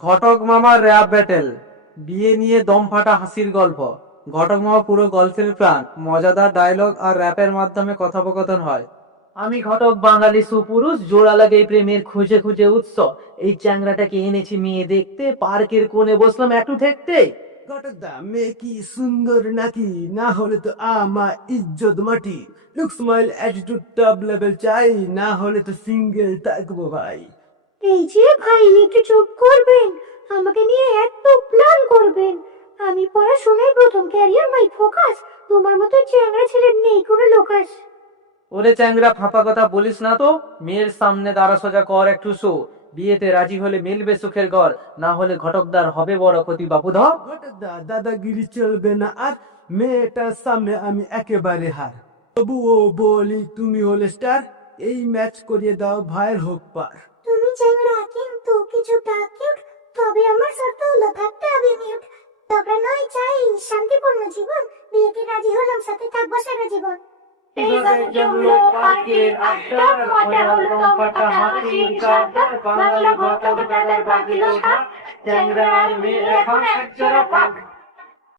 ঘটক মামার rap battle, বিয়ে নিয়ে দম ফাটা হাসির গল্প। ঘটক মামা পুরো গল্পের প্রাণ, মজাদার ডায়লগ আর র্যাপের মাধ্যমে কথোপকথন হয়। আমি ঘটক, বাঙালি সুপুরুষ, জোড়া লাগে প্রেমের খুঁজে খুঁজে উৎস। এই চ্যাংড়াটাকে এনেছি মেয়ে দেখতে, পার্কের কোণে বসলাম একটু ঠেকতে। ঘটকদা, মেয়ে কি সুন্দর নাকি? না হলে তো আমার ইজ্জত মাটি। Look, smile, attitude top level চাই, না হলে তো সিঙ্গেল থাকবো ভাই। এই যে ভাই, একটু চুপ করবেন? আমাকে নিয়ে এত প্ল্যান করবেন? আমি পড়াশোনায় প্রথম, ক্যারিয়ার মাই ফোকাস। তোমার মতো চ্যাংড়া ছেলের নেই কোনো লোকাস। ওরে চ্যাংরা, ফাঁপা কথা বলিস না তো। মেয়ের সামনে দাঁড়া, সোজা কর একটু শো। বিয়েতে রাজি হলে মিলবে সুখের ঘর, না হলে ঘটকদার হবে বড় ক্ষতি বাপুধ। ঘটকদা, দাদাগিরি চলবে না আর, মেয়েটার সামনে আমি একেবারে হার। তবুও বলি, তুমি হলে স্টার, এই ম্যাচ করিয়ে দাও, ভাইয়ের হোক পার। তুমি চ্যাংড়া কিন্তু কিছুটা কিউট, তবে আমার শর্ত হলো থাকতে হবে মিউট। তবে নয় চাই শান্তিপূর্ণ জীবন, বিয়েতে রাজি হলাম, সাথে থাকবো সারা জীবন। এইভাবে জমলো পার্কের আড্ডা, মজা হলো দম ফাটা হাসির গল্প। বাংলা ঘটক দাদার বাকি লোক, চ্যাংড়া আর মেয়ে এখন একজোড়া পাক।